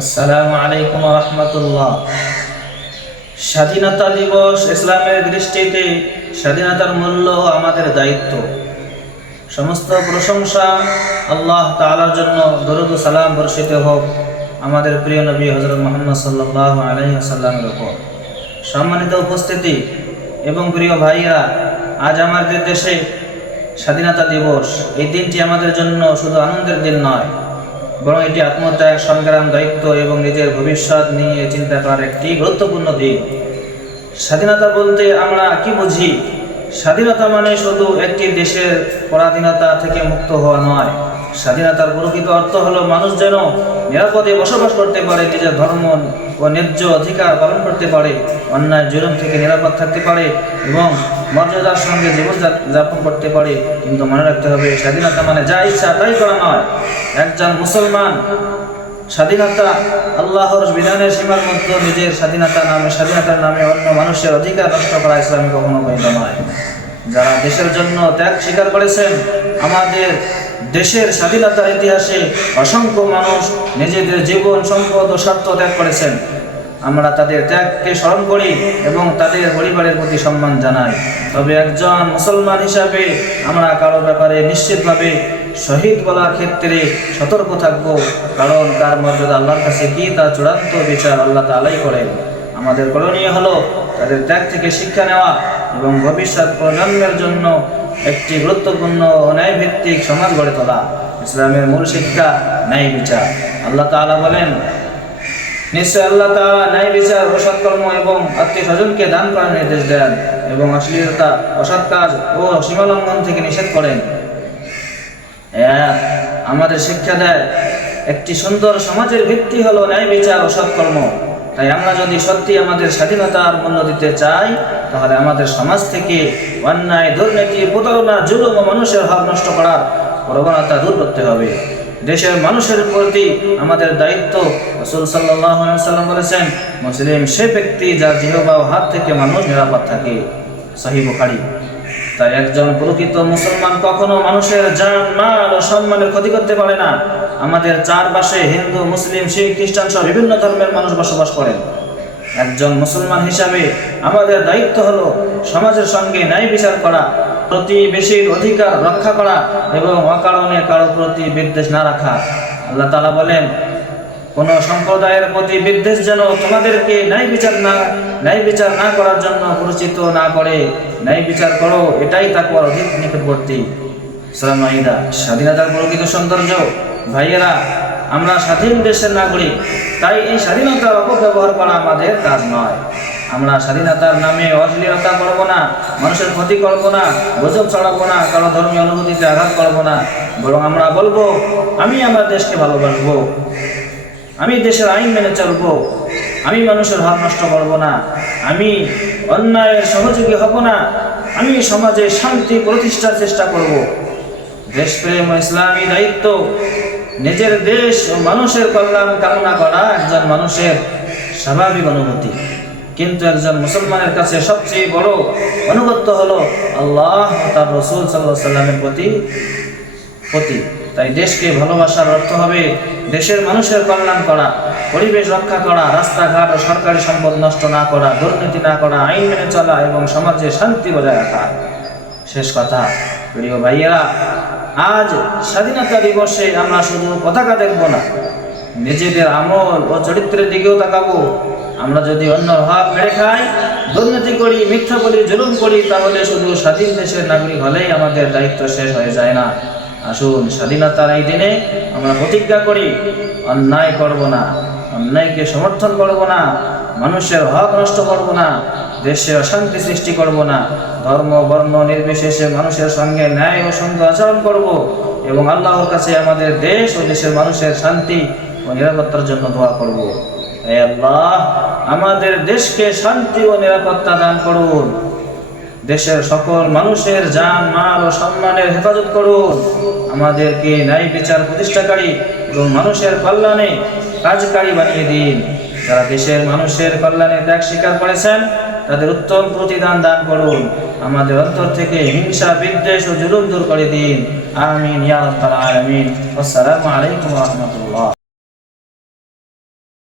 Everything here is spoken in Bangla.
আসসালামু আলাইকুম ওয়া রাহমাতুল্লাহ। স্বাধীনতা দিবস ইসলামের দৃষ্টিতে স্বাধীনতার মূল্য আমাদের দায়িত্ব। সমস্ত প্রশংসা আল্লাহ তাআলার জন্য, দরুদ ও সালাম বর্ষিত হোক আমাদের প্রিয় নবী হযরত মুহাম্মদ সাল্লাল্লাহু আলাইহি ওয়াসাল্লামের উপর। সম্মানিত উপস্থিতি এবং প্রিয় ভাইরা, আজ আমাদের দেশে স্বাধীনতা দিবস। এই দিনটি আমাদের জন্য শুধু আনন্দের দিন নয়, বরং এটি আত্মত্যাগ, সংগ্রাম, দায়িত্ব এবং নিজের ভবিষ্যৎ নিয়ে চিন্তা করার একটি গুরুত্বপূর্ণ দিন। স্বাধীনতা বলতে আমরা কি বুঝি? স্বাধীনতা মানে শুধু একটি দেশের পরাধীনতা থেকে মুক্ত হওয়া নয়। স্বাধীনতার প্রকৃত অর্থ হলো মানুষ যেন নিরাপদে বসবাস করতে পারে, নিজের ধর্ম ও ন্যায্য অধিকার পালন করতে পারে, অন্যায় জুলুম থেকে নিরাপদ থাকতে পারে এবং মর্যাদার সঙ্গে জীবন যাপন করতে পারে। কিন্তু মনে রাখতে হবে, স্বাধীনতা মানে যা ইচ্ছা তাই করা নয়। একজন মুসলমান স্বাধীনতা আল্লাহর বিধানের সীমার মধ্যে নিজের স্বাধীনতার নামে অন্য মানুষের অধিকার নষ্ট করা ইসলামে কখনো বৈধ নয়। যারা দেশের জন্য ত্যাগ স্বীকার করেছেন, আমাদের দেশের স্বাধীনতার ইতিহাসে অসংখ্য মানুষ নিজেদের জীবন, সম্পদ ও স্বার্থ ত্যাগ করেছেন। আমরা তাদের ত্যাগকে স্মরণ করি এবং তাদের পরিবারের প্রতি সম্মান জানাই। তবে একজন মুসলমান হিসাবে আমরা কারো ব্যাপারে নিশ্চিতভাবে শহীদ বলার ক্ষেত্রে সতর্ক থাকব, কারণ তার মর্যাদা আল্লাহর কাছে কি, তার চূড়ান্ত বিচার আল্লাহ তাআলাই করেন। আমাদের করণীয় হলো তাদের ত্যাগ থেকে শিক্ষা নেওয়া এবং ভবিষ্যৎ প্রজন্মের জন্য একটি গুরুত্বপূর্ণ ও ন্যায়ভিত্তিক সমাজ গড়ে তোলা। ইসলামের মূল শিক্ষা ন্যায় বিচার। আল্লাহ তাআলা বলেন, নিশ্চয় আল্লাহ তাআলা ন্যায় বিচার ও সৎকর্ম এবং আত্মীয় স্বজনকে দান করার নির্দেশ দেন এবং অশ্লীলতা, অসৎ কাজ ও সীমালঙ্ঘন থেকে নিষেধ করেন। আমাদের শিক্ষা দেয় একটি সুন্দর সমাজের ভিত্তি হলো ন্যায় বিচার ও সৎকর্ম। তাই আমরা যদি সত্যি আমাদের স্বাধীনতার মূল্য দিতে চাই, তাহলে আমাদের সমাজ থেকে অন্যায়, দুর্নীতি, প্রতারণা, জুলুম ও মানুষের হক নষ্ট করার প্রবণতা দূর করতে হবে। দেশের মানুষের প্রতি আমাদের দায়িত্ব। রাসূল সাল্লাল্লাহু আলাইহি ওয়াসাল্লাম বলেছেন, মুসলিম সে ব্যক্তি যার জিহ্বা ও হাত থেকে মানুষ নিরাপদ থাকে। সহিহ বুখারী। তাই একজন প্রকৃত মুসলমান কখনো মানুষের জান, মাল ও সম্মানের ক্ষতি করতে পারে না। আমাদের চারপাশে হিন্দু, মুসলিম, শিখ, খ্রিস্টান সহ বিভিন্ন ধর্মের মানুষ বসবাস করেন। একজন মুসলমান হিসাবে আমাদের দায়িত্ব হলো সমাজের সঙ্গে ন্যায় বিচার করা, প্রতিবেশীর অধিকার রক্ষা করা এবং অকারণে কারো প্রতি বিদ্বেষ না রাখা। আল্লাহ তাআলা বলেন, কোন সম্প্রদায়ের প্রতি বিদ্বেষ যেন তোমাদেরকে ন্যায় বিচার না করার জন্য পরিচিত না করে। ন্যায় বিচার করো, এটাই তাকওয়ার অধিক নিকটবর্তী। সূরা মাইদা। স্বাধীনতার প্রকৃত সৌন্দর্য। ভাইয়েরা, আমরা স্বাধীন দেশের নাগরিক, তাই এই স্বাধীনতার অপব্যবহার করা আমাদের কাজ নয়। আমরা স্বাধীনতার নামে অশ্লীলতা করব না, মানুষের ক্ষতি করব না, গুজব ছড়াবো না, কারো ধর্মীয় অনুভূতিতে আঘাত করব না। বরং আমরা বলবো, আমি আমার দেশকে ভালোবাসবো, আমি দেশের আইন মেনে চলবো, আমি মানুষের হক নষ্ট করব না, আমি অন্যায়ের সহযোগী হব না, আমি সমাজে শান্তি প্রতিষ্ঠার চেষ্টা করব। দেশপ্রেম ও ইসলামী দায়িত্ব। নিজের দেশ ও মানুষের কল্যাণ কামনা করা একজন মানুষের স্বাভাবিক অনুভূতি, কিন্তু একজন মুসলমানের কাছে সবচেয়ে বড় অনুগত্য হলো আল্লাহ ও তার রাসূল সাল্লাল্লাহু আলাইহি ওয়াসাল্লামের প্রতি। তাই দেশকে ভালোবাসার অর্থ হবে দেশের মানুষের কল্যাণ করা, পরিবেশ রক্ষা করা, রাস্তাঘাট ও সরকারি সম্পদ নষ্ট না করা, দুর্নীতি না করা, আইন মেনে চলা এবং সমাজে শান্তি বজায় রাখা। শেষ কথা, প্রিয় ভাইয়েরা, আজ স্বাধীনতা দিবসে আমরা শুধু পতাকা দেখব না, নিজেদের আমল ও চরিত্রের দিকেও তাকাবো। আমরা যদি অন্যর হক মেরে খাই, দুর্নীতি করি, মিথ্যা বলি, জুলুম করি, তাহলে শুধু স্বাধীন দেশের নাগরিক হলেই আমাদের দায়িত্ব শেষ হয়ে যায় না। আসুন, স্বাধীনতার এই দিনে আমরা প্রতিজ্ঞা করি, অন্যায় করব না, অন্যায়কে সমর্থন করব না, মানুষের হক নষ্ট করব না, দেশে অশান্তি সৃষ্টি করব না, ধর্ম, বর্ণ নির্বিশেষে মানুষের সঙ্গে ন্যায় ও সুন্দর আচরণ করব এবং আল্লাহর কাছে আমাদের দেশ ও দেশের মানুষের শান্তি ও নিরাপত্তার জন্য দোয়া করব। হে আল্লাহ, আমাদের দেশকে শান্তি ও নিরাপত্তা দান করুন। দেশের সকল মানুষের জান, মাল ও সম্মানের হেফাজত করুন। আমাদেরকে ন্যায় বিচার প্রতিষ্ঠাকারী এবং মানুষের কল্যাণে কাজকারী বানিয়ে দিন। যারা দেশের মানুষের কল্যাণে ত্যাগ স্বীকার করেছেন, তাদের উত্তম প্রতিদান দান করুন। আমাদের অন্তর থেকে হিংসা, বিদ্বেষ ও জুলুম দূর করে দিন। আমিন ইয়া রাব্বাল আলামিন। আসসালামু আলাইকুম ওয়া রাহমাতুল্লাহ।